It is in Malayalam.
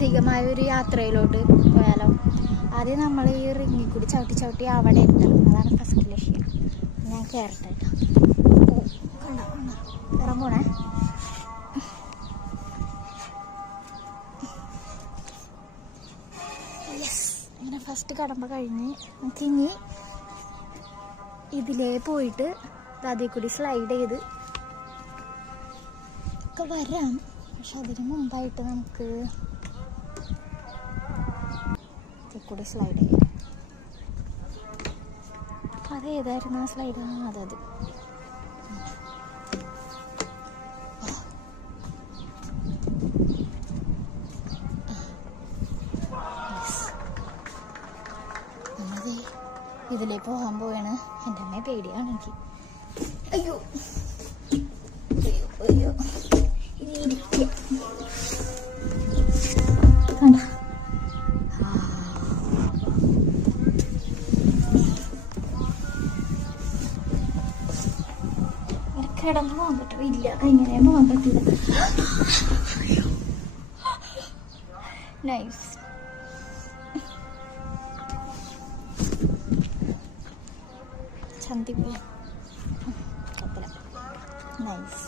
സാഹസികമായ ഒരു യാത്രയിലോട്ട് പോയാലോ? ആദ്യം നമ്മൾ ഈ റിങ്ങിൽ കൂടി ചവിട്ടി ചവിട്ടി അവിടെ എത്തണം. അതാണ് ഫസ്റ്റ് ലക്ഷ്യം. ഞാൻ കയറട്ടെ. കയറാൻ പോണേ. യെസ്, ഇങ്ങനെ ഫസ്റ്റ് കടമ്പ കഴിഞ്ഞ് നമുക്ക് ഇനി ഇതിലേ പോയിട്ട് അതിൽ കൂടി സ്ലൈഡ് ചെയ്ത് ഒക്കെ വരാം. പക്ഷെ അതിന് മുമ്പായിട്ട് നമുക്ക് ഇതിൽ കൂടി സ്ലൈഡ് ചെയ്യാം. അതേതായിരുന്നു ആ സ്ലൈഡ്? അതത് ഇതിലേ പോകാൻ പോവാണ്. എൻ്റെ അമ്മയെ പേടിയാണ് എനിക്ക്. അയ്യോ അയ്യോ അയ്യോ കണ്ട കിടന്ന് പോകാൻ പറ്റുമോ? ഇല്ല, എങ്ങനെ പോകാൻ പറ്റില്ല. നൈസ്. ചന്തി നൈസ്.